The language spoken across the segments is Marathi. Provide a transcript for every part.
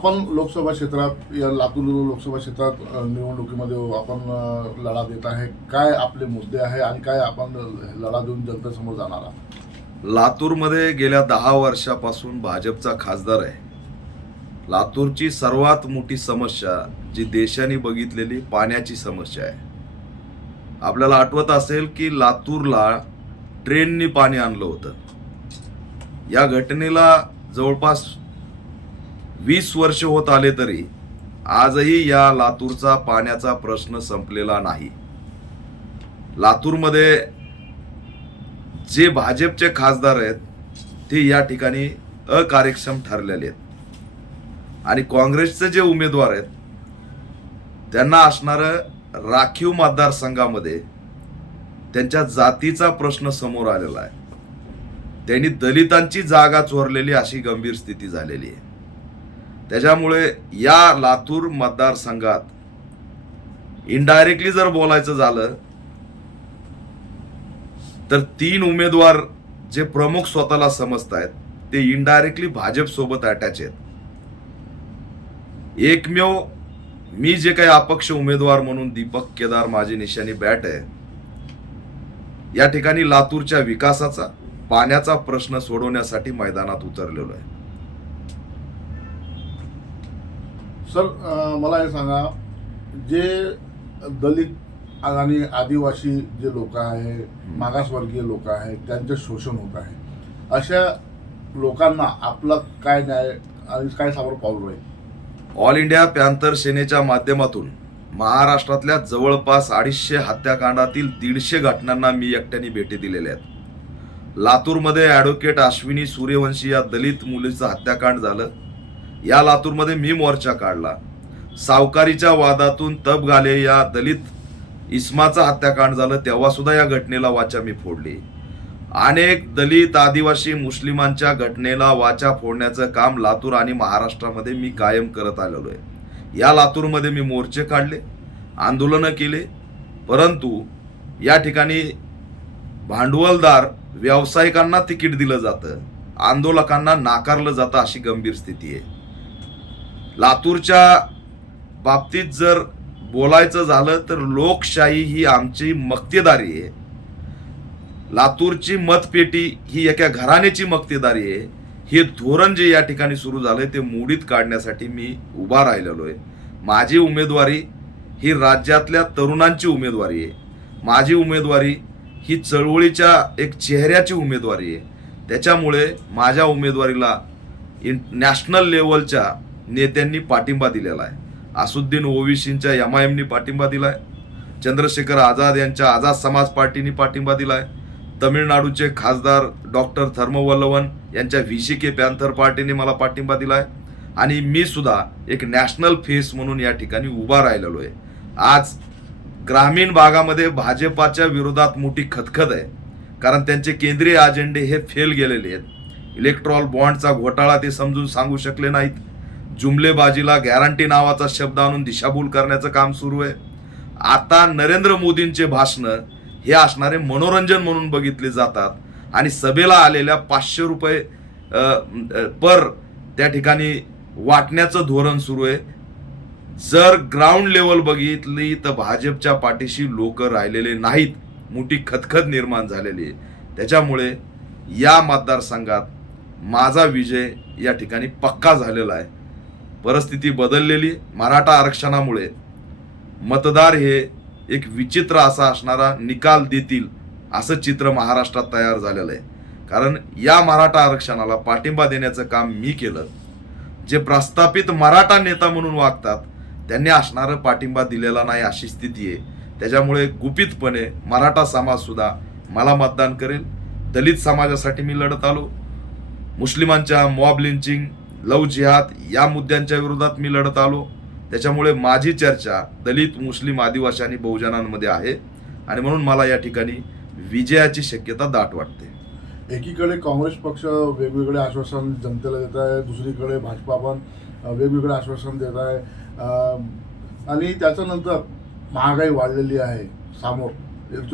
आपण लोकसभा क्षेत्रात या लातूर लोकसभा क्षेत्रात निवडणुकीमध्ये आपण लढा देत आहे. काय आपले मुद्दे आहे आणि काय आपण लढा देऊन जनतेसमोर जाणार आहात? लातूरमध्ये गेल्या दहा वर्षापासून भाजपचा खासदार आहे. लातूरची सर्वात मोठी समस्या जी देशाने बघितलेली पाण्याची समस्या आहे. आपल्याला आठवत असेल की लातूरला ट्रेननी पाणी आणलं होतं. या घटनेला जवळपास वीस वर्ष होत आले तरी आजही या लातूरचा पाण्याचा प्रश्न संपलेला नाही. लातूरमध्ये जे भाजपचे खासदार आहेत ते या ठिकाणी अकार्यक्षम ठरलेले आहेत. आणि काँग्रेसचे जे उमेदवार आहेत त्यांना असणारं राखीव मतदारसंघामध्ये त्यांच्या जातीचा प्रश्न समोर आलेला आहे. त्यांनी दलितांची जागा चोरलेली अशी गंभीर स्थिती झालेली आहे. त्याच्यामुळे या लातूर मतदारसंघात इनडायरेक्टली जर बोलायचं झालं तर तीन उमेदवार जे प्रमुख स्वतःला समजत आहेत ते इनडायरेक्टली भाजप सोबत अटॅच आहेत. एकमेव मी जे काही अपक्ष उमेदवार म्हणून दीपक केदार माझी निशाणी बॅट आहे या ठिकाणी लातूरच्या विकासाचा पाण्याचा प्रश्न सोडवण्यासाठी मैदानात उतरलेलो आहे. सर मला हे सांगा जे दलित आणि आदिवासी जे लोक आहे मागासवर्गीय लोक आहेत त्यांचे शोषण होत आहे अशा लोकांना आपला काय न्याय आणि काय समोर पाऊल राहील? ऑल इंडिया पॅन्थर सेनेच्या माध्यमातून महाराष्ट्रातल्या जवळपास अडीचशे हत्याकांडातील दीडशे घटनांना मी एकट्याने भेटी दिलेल्या आहेत. लातूरमध्ये ॲडव्होकेट अश्विनी सूर्यवंशी या दलित मुलीचं हत्याकांड झालं. या लातूरमध्ये मी मोर्चा काढला. सावकारीच्या वादातून तब घाले या दलित इस्माचं हत्याकांड झालं तेव्हा सुद्धा या घटनेला वाचा मी फोडली. अनेक दलित आदिवासी मुस्लिमांच्या घटनेला वाचा फोडण्याचं काम लातूर आणि महाराष्ट्रामध्ये मी कायम करत आलेलो आहे. या लातूरमध्ये मी मोर्चे काढले आंदोलनं केले परंतु या ठिकाणी भांडवलदार व्यावसायिकांना तिकीट दिलं जातं आंदोलकांना नाकारलं जातं अशी गंभीर स्थिती आहे. लातूरच्या बाबतीत जर बोलायचं झालं तर लोकशाही ही आमची मक्तेदारी आहे. लातूरची मतपेटी ही एका घराण्याची मक्तेदारी आहे. हे धोरण जे या ठिकाणी सुरू झालंय ते मोडीत काढण्यासाठी मी उभा राहिलेलो आहे. माझी उमेदवारी ही राज्यातल्या तरुणांची उमेदवारी आहे. माझी उमेदवारी ही चळवळीच्या एक चेहऱ्याची उमेदवारी आहे. त्याच्यामुळे माझ्या उमेदवारीला इन नॅशनल लेवलच्या नेत्यांनी पाठिंबा दिलेला आहे. असुद्दीन ओवीसींच्या एम आय एमनी पाठिंबा दिला आहे चंद्रशेखर आझाद यांच्या आझाद समाज पार्टीनी पाठिंबा दिला आहे तमिळनाडूचे खासदार डॉक्टर थर्मवल्लवन यांच्या व्ही सी के पॅन्थर पार्टीने मला पाठिंबा दिला आहे आणि मी सुद्धा एक नॅशनल फेस म्हणून या ठिकाणी उभा राहिलेलो आहे. आज ग्रामीण भागामध्ये भाजपाच्या विरोधात मोठी खतखत आहे. कारण त्यांचे केंद्रीय अजेंडे हे फेल गेलेले आहेत. इलेक्ट्रॉल बॉन्डचा घोटाळा ते समजून सांगू शकले नाहीत. जुमलेबाजीला गॅरंटी नावाचा शब्द आणून दिशाभूल करण्याचं काम सुरू आहे. आता नरेंद्र मोदींचे भाषणं हे असणारे मनोरंजन म्हणून बघितले जातात आणि सभेला आलेल्या पाचशे रुपये पर त्या ठिकाणी वाटण्याचं धोरण सुरू आहे. जर ग्राउंड लेवल बघितली तर भाजपच्या पाठीशी लोक राहिलेले नाहीत. मोठी खतखत निर्माण झालेली आहे. त्याच्यामुळे या मतदारसंघात माझा विजय या ठिकाणी पक्का झालेला आहे. परिस्थिती बदललेली मराठा आरक्षणामुळे मतदार हे एक विचित्र असा असणारा निकाल देतील असं चित्र महाराष्ट्रात तयार झालेलं आहे. कारण या मराठा आरक्षणाला पाठिंबा देण्याचं काम मी केलं. जे प्रस्थापित मराठा नेता म्हणून वागतात त्यांनी असणारं पाठिंबा दिलेला नाही अशी स्थिती आहे. त्याच्यामुळे गुपितपणे मराठा समाजसुद्धा मला मतदान करेल. दलित समाजासाठी मी लढत आलो. मुस्लिमांच्या मॉब लिंचिंग लव जिहाद या मुद्द्यांच्या विरोधात मी लढत आलो. त्याच्यामुळे माझी चर्चा दलित मुस्लिम आदिवासी आणि बहुजनांमध्ये आहे आणि म्हणून मला या ठिकाणी विजयाची शक्यता दाट वाटते. एकीकडे काँग्रेस पक्ष वेगवेगळे आश्वासन जनतेला देत आहे दुसरीकडे भाजपा पण वेगवेगळे आश्वासन देत आहे. आणि त्याच्यानंतर महागाई वाढलेली आहे सामोर.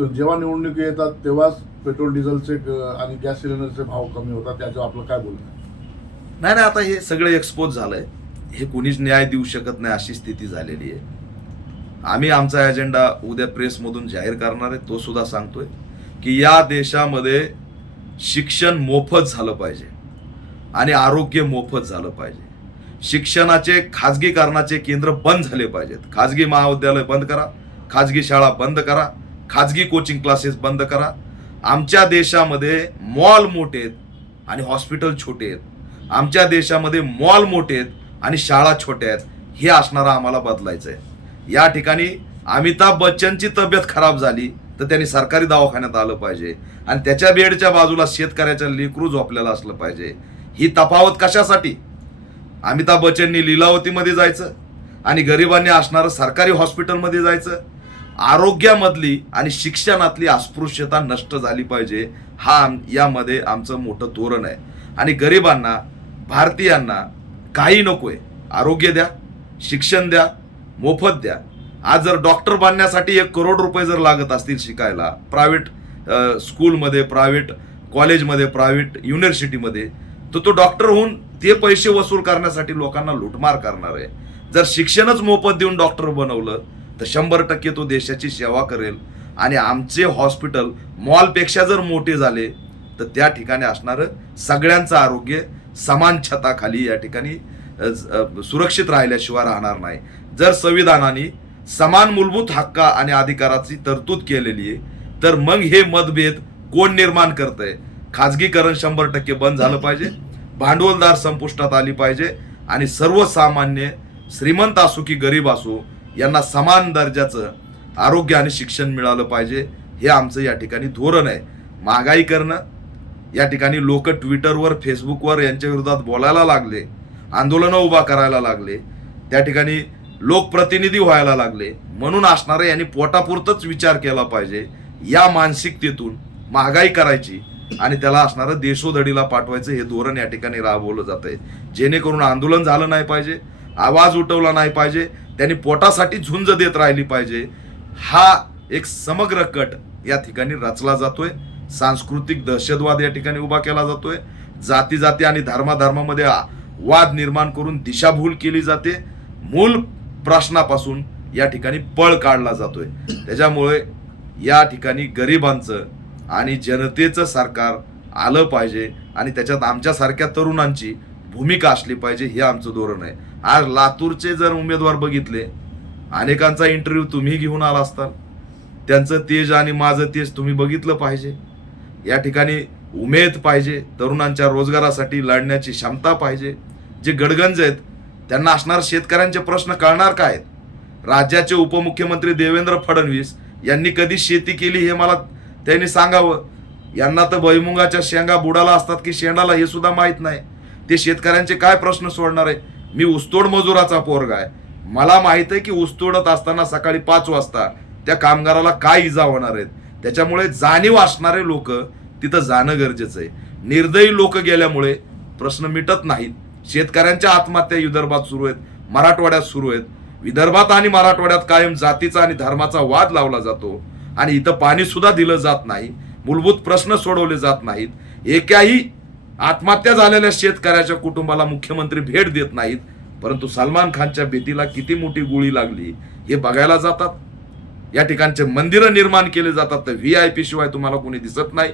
जेव्हा निवडणुकी येतात तेव्हाच पेट्रोल डिझेलचे आणि गॅस सिलेंडरचे भाव कमी होतात. त्याच्यावर आपलं काय बोलणं नाही नाही आता हे सगळे एक्सपोज झालंय. हे कुणीच न्याय देऊ शकत नाही अशी स्थिती झालेली आहे. आम्ही आमचा अजेंडा उद्या प्रेसमधून जाहीर करणार आहे तो सुद्धा सांगतोय की या देशामध्ये शिक्षण मोफत झालं पाहिजे आणि आरोग्य मोफत झालं पाहिजे. शिक्षणाचे खाजगीकरणाचे केंद्र बंद झाले पाहिजेत. खाजगी महाविद्यालय बंद करा खाजगी शाळा बंद करा खाजगी कोचिंग क्लासेस बंद करा. आमच्या देशामध्ये मॉल मोठे आहेत आणि हॉस्पिटल छोटे आहेत. आमच्या देशामध्ये मॉल मोठे आहेत आणि शाळा छोट्या आहेत. हे असणारं आम्हाला बदलायचं आहे या ठिकाणी अमिताभ बच्चनची तब्येत खराब झाली तर त्यांनी सरकारी दवाखान्यात आलं पाहिजे. आणि त्याच्या बेडच्या बाजूला शेतकऱ्याच्या लेकरू आपल्याला असलं पाहिजे. ही तफावत कशासाठी? अमिताभ बच्चननी लिलावतीमध्ये जायचं आणि गरिबांनी असणारं सरकारी हॉस्पिटलमध्ये जायचं. आरोग्यामधली आणि शिक्षणातली अस्पृश्यता नष्ट झाली पाहिजे. हा आम- यामध्ये आमचं मोठं धोरण आहे. आणि गरिबांना भारतीयांना काही नकोय. आरोग्य द्या शिक्षण द्या मोफत द्या. आज जर डॉक्टर बांधण्यासाठी एक करोड रुपये जर लागत असतील शिकायला प्रायव्हेट स्कूलमध्ये प्रायव्हेट कॉलेजमध्ये प्रायव्हेट युनिव्हर्सिटीमध्ये तर तो डॉक्टर होऊन ते पैसे वसूल करण्यासाठी लोकांना लुटमार करणार आहे. जर शिक्षणच मोफत देऊन डॉक्टर बनवलं तर शंभर टक्के तो देशाची सेवा करेल. आणि आमचे हॉस्पिटल मॉलपेक्षा जर मोठे झाले तर त्या ठिकाणी असणारं सगळ्यांचं आरोग्य समान छताखाली या ठिकाणी सुरक्षित राहिल्याशिवाय राहणार नाही. जर संविधानाने समान मूलभूत हक्क आणि अधिकाराची तरतूद केलेली आहे तर मग हे मतभेद कोण निर्माण करतंय? खाजगीकरण शंभर टक्के बंद झालं पाहिजे भांडवलदार संपुष्टात आली पाहिजे आणि सर्वसामान्य श्रीमंत असो की गरीब असो यांना समान दर्जाचं आरोग्य आणि शिक्षण मिळालं पाहिजे हे आमचं या ठिकाणी धोरण आहे. महागाई करणं या ठिकाणी लोक ट्विटरवर फेसबुकवर यांच्या विरोधात बोलायला लागले आंदोलनं उभा करायला लागले त्या ठिकाणी लोकप्रतिनिधी व्हायला लागले. म्हणून असणारे यांनी पोटापुरतच विचार केला पाहिजे. या मानसिकतेतून महागाई करायची आणि त्याला असणारं देशोधडीला पाठवायचं हे धोरण या ठिकाणी राबवलं जात आहे जेणेकरून आंदोलन झालं नाही पाहिजे आवाज उठवला नाही पाहिजे त्यांनी पोटासाठी झुंज देत राहिली पाहिजे. हा एक समग्र कट या ठिकाणी रचला जातोय. सांस्कृतिक दहशतवाद या ठिकाणी उभा केला जातोय. जाती जाती आणि धर्माधर्मामध्ये वाद निर्माण करून दिशाभूल केली जाते. मूल प्रश्नापासून या ठिकाणी पळ काढला जातोय. त्याच्यामुळे या ठिकाणी गरिबांचं आणि जनतेचं सरकार आलं पाहिजे आणि त्याच्यात आमच्यासारख्या तरुणांची भूमिका असली पाहिजे हे आमचं धोरण आहे. आज लातूरचे जर उमेदवार बघितले अनेकांचा इंटरव्ह्यू तुम्ही घेऊन आला असताल त्यांचं तेज आणि माझं तेज तुम्ही बघितलं पाहिजे. या ठिकाणी उमेद पाहिजे तरुणांच्या रोजगारासाठी लढण्याची क्षमता पाहिजे. जे गडगंज आहेत त्यांना असणार शेतकऱ्यांचे प्रश्न कळणार काय राज्याचे उपमुख्यमंत्री देवेंद्र फडणवीस यांनी कधी शेती केली हे मला त्यांनी सांगावं? यांना तर भैमुगाच्या शेंगा बुडाला असतात की शेंडाला हे सुद्धा माहीत नाही. ते शेतकऱ्यांचे काय प्रश्न सोडणार आहे? मी उस्तोड मजुराचा पोरगा आहे. मला माहीत आहे की उस्तोडत असताना सकाळी पाच वाजता त्या कामगाराला काय इजा होणार आहेत? त्याच्यामुळे जाणीव असणारे लोक तिथं जाणं गरजेचं आहे. निर्दयी लोक गेल्यामुळे प्रश्न मिटत नाहीत. शेतकऱ्यांच्या आत्महत्या विदर्भात सुरू आहेत मराठवाड्यात सुरू आहेत. विदर्भात आणि मराठवाड्यात कायम जातीचा आणि धर्माचा वाद लावला जातो आणि इथं पाणी सुद्धा दिलं जात नाही मूलभूत प्रश्न सोडवले जात नाहीत. एकाही आत्महत्या झालेल्या शेतकऱ्याच्या कुटुंबाला मुख्यमंत्री भेट देत नाहीत परंतु सलमान खानच्या भीतीला किती मोठी गोळी लागली हे बघायला जातात. या ठिकाणचे मंदिरं निर्माण केले जातात तर व्ही आय पी शिवाय तुम्हाला कोणी दिसत नाही.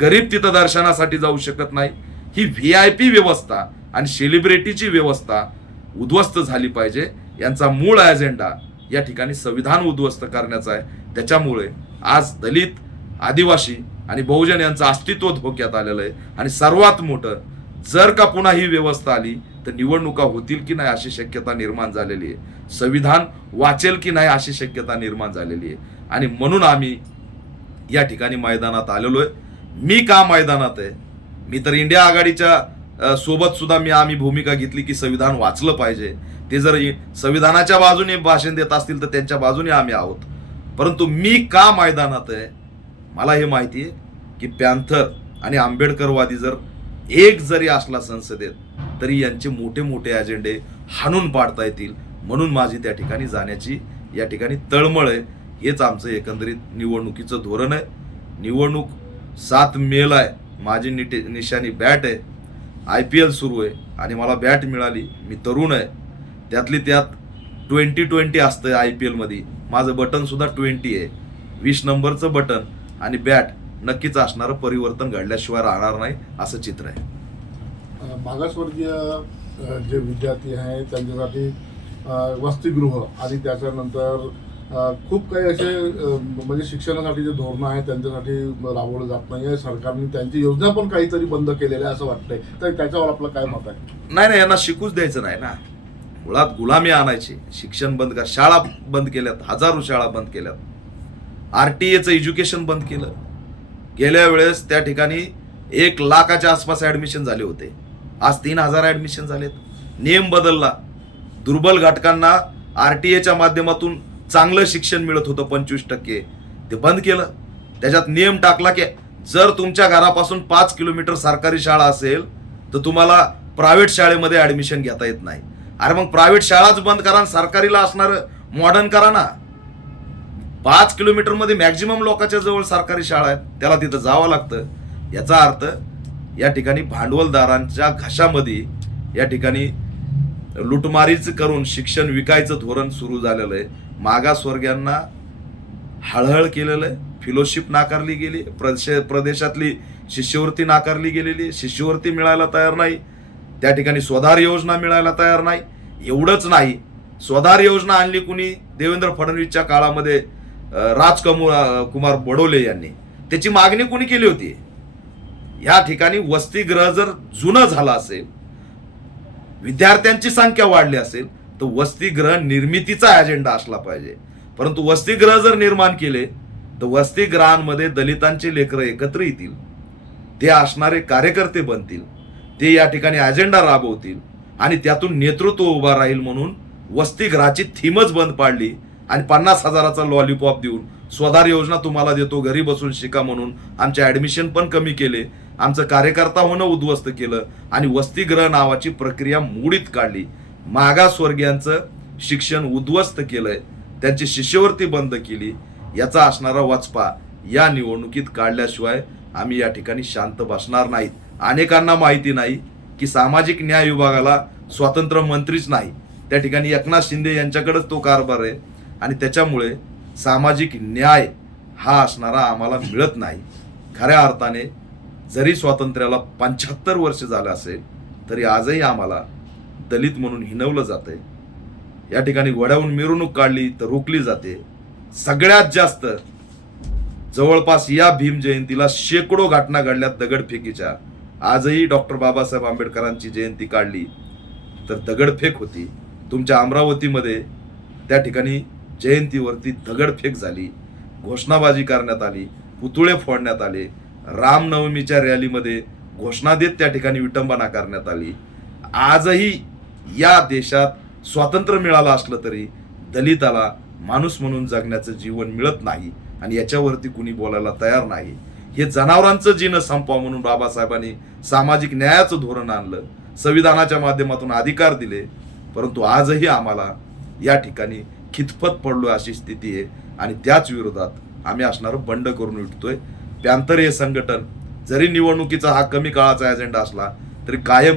गरीब तिथं दर्शनासाठी जाऊ शकत नाही. ही व्ही आय पी व्यवस्था आणि सेलिब्रिटीची व्यवस्था उद्ध्वस्त झाली पाहिजे. यांचा मूळ अजेंडा या ठिकाणी संविधान उद्ध्वस्त करण्याचा आहे. त्याच्यामुळे आज दलित आदिवासी आणि बहुजन यांचं अस्तित्व धोक्यात आलेलं आहे. आणि सर्वात मोठं जर का पुन्हा ही व्यवस्था आली तर निवडणुका होतील की नाही अशी शक्यता निर्माण झालेली आहे. संविधान वाचेल की नाही अशी शक्यता निर्माण झालेली आहे. आणि म्हणून आम्ही या ठिकाणी मैदानात आलेलो आहे. मी का मैदानात आहे? मी तर इंडिया आघाडीच्या सोबत सुद्धा मी आम्ही भूमिका घेतली की संविधान वाचलं पाहिजे. ते जर संविधानाच्या बाजूने भाषण देत असतील तर त्यांच्या बाजूने आम्ही आहोत. परंतु मी का मैदानात आहे? मला हे माहिती आहे की पॅन्थर आणि आंबेडकरवादी जर एक जरी असला संसदेत तरी यांचे मोठे मोठे अजेंडे हाणून पाडता येतील म्हणून माझी त्या ठिकाणी जाण्याची या ठिकाणी तळमळ आहे. हेच आमचं एकंदरीत निवडणुकीचं धोरण आहे. निवडणूक सात मेला आहे. माझी निटे निशाणी बॅट आहे. आय पी एल सुरू आहे. आणि मला बॅट मिळाली. मी तरुण आहे. त्यातली त्यात ट्वेंटी ट्वेंटी असतं आय पी एलमध्ये माझं बटनसुद्धा ट्वेंटी आहे. वीस नंबरचं बटन आणि बॅट नक्कीच असणारं परिवर्तन घडल्याशिवाय राहणार नाही असं चित्र आहे. मागासवर्गीय जे विद्यार्थी आहेत त्यांच्यासाठी वसतिगृह आणि त्याच्यानंतर खूप काही असे म्हणजे शिक्षणासाठी जे धोरणं आहेत त्यांच्यासाठी राबवलं जात नाही सरकारने त्यांची योजना पण काहीतरी बंद केलेल्या असं वाटतंय. तर त्याच्यावर आपलं काय मत आहे? नाही नाही यांना शिकूच द्यायचं नाही ना. मुळात गुलामी आणायची. शिक्षण बंद कर. शाळा बंद केल्यात. हजारो शाळा बंद केल्यात. आर टी एचं एज्युकेशन बंद केलं. गेल्या वेळेस त्या ठिकाणी एक लाखाच्या आसपास ऍडमिशन झाले होते. आज तीन हजार ऍडमिशन झालेत. नियम बदलला. दुर्बल घटकांना आर टी एच्या माध्यमातून चांगलं शिक्षण मिळत होतं पंचवीस टक्के. ते बंद केलं. त्याच्यात नियम टाकला की जर तुमच्या घरापासून पाच किलोमीटर सरकारी शाळा असेल तर तुम्हाला प्रायव्हेट शाळेमध्ये ऍडमिशन घेता येत नाही. अरे मग प्रायव्हेट शाळाच बंद करा आणि सरकारीला असणारं मॉडर्न करा ना. पाच किलोमीटरमध्ये मॅक्झिमम लोकांच्या जवळ सरकारी शाळा आहेत त्याला तिथं जावं लागतं. याचा अर्थ या ठिकाणी भांडवलदारांच्या घशामध्ये या ठिकाणी लुटमारीच करून शिक्षण विकायचं धोरण सुरू झालेलं आहे. मागासवर्गीयांना हळहळ केलेलं आहे. फिलोशिप नाकारली गेली. प्रदेश प्रदेशातली शिष्यवृत्ती नाकारली गेलेली. शिष्यवृत्ती मिळायला तयार नाही. त्या ठिकाणी स्वधार योजना मिळायला तयार नाही. एवढंच नाही. स्वधार योजना आणली कुणी? देवेंद्र फडणवीसच्या काळामध्ये अं, राजकमु कुमार बडोले यांनी. त्याची मागणी कुणी केली होती? या ठिकाणी वसतिगृह जर जुनं झालं असेल विद्यार्थ्यांची संख्या वाढली असेल तर वसतिगृह निर्मितीचा अजेंडा असला पाहिजे. परंतु वसतिगृह जर निर्माण केले तर वसतिगृहांमध्ये दलितांचे लेकरं एकत्र येतील. ते असणारे कार्यकर्ते बनतील. ते या ठिकाणी अजेंडा राबवतील. आणि त्यातून नेतृत्व उभा राहील म्हणून वसतिगृहाची थीमच बंद पाडली आणि पन्नास हजाराचा लॉलीपॉप देऊन स्वधार योजना तुम्हाला देतो घरी बसून शिका म्हणून आमचे ऍडमिशन पण कमी केले. आमचं कार्यकर्ता होणं उद्ध्वस्त केलं आणि वसतिगृह नावाची प्रक्रिया मोडीत काढली. मागासवर्गीयांचं शिक्षण उद्ध्वस्त केलंय त्यांची शिष्यवृत्ती बंद केली याचा असणारा वचपा या निवडणुकीत काढल्याशिवाय आम्ही या ठिकाणी शांत बसणार नाहीत. अनेकांना माहिती नाही की सामाजिक न्याय विभागाला स्वतंत्र मंत्रीच नाही. त्या ठिकाणी एकनाथ शिंदे यांच्याकडेच तो कारभार आहे आणि त्याच्यामुळे सामाजिक न्याय हा असणारा आम्हाला मिळत नाही. खऱ्या अर्थाने जरी स्वातंत्र्याला पंच्याहत्तर वर्ष झालं असेल तरी आजही आम्हाला दलित म्हणून हिनवलं जातंय. या ठिकाणी वड्याहून मिरवणूक काढली तर रोखली जाते. सगळ्यात जास्त जवळपास या भीम जयंतीला शेकडो घटना घडल्यात दगडफेकीच्या. आजही डॉक्टर बाबासाहेब आंबेडकरांची जयंती काढली तर दगडफेक होती. तुमच्या अमरावतीमध्ये त्या ठिकाणी जयंतीवरती दगडफेक झाली. घोषणाबाजी करण्यात आली पुतुळे फोडण्यात आले. रामनवमीच्या रॅलीमध्ये घोषणा देत त्या ठिकाणी विटंबना करण्यात आली. आजही या देशात स्वातंत्र्य मिळालं असलं तरी दलिताला माणूस म्हणून जगण्याचं जीवन मिळत नाही आणि याच्यावरती कुणी बोलायला तयार नाही. हे जनावरांचं जीनं संपवा म्हणून बाबासाहेबांनी सामाजिक न्यायाचं धोरण आणलं संविधानाच्या माध्यमातून अधिकार दिले परंतु आजही आम्हाला या ठिकाणी खितपत पडलो अशी स्थिती आहे आणि त्याच विरोधात आम्ही असणारं बंड करून उठतोय पॅंतर हे संघटन जरी निवडणुकीचा हा कमी काळाचा एजेंडा असला तरी कायम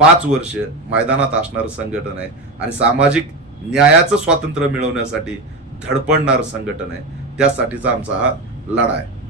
पाच वर्ष मैदानात असणारं संघटन आहे आणि सामाजिक न्यायाचं स्वातंत्र्य मिळवण्यासाठी धडपडणारं संघटन आहे. त्यासाठीचा आमचा हा लढा आहे.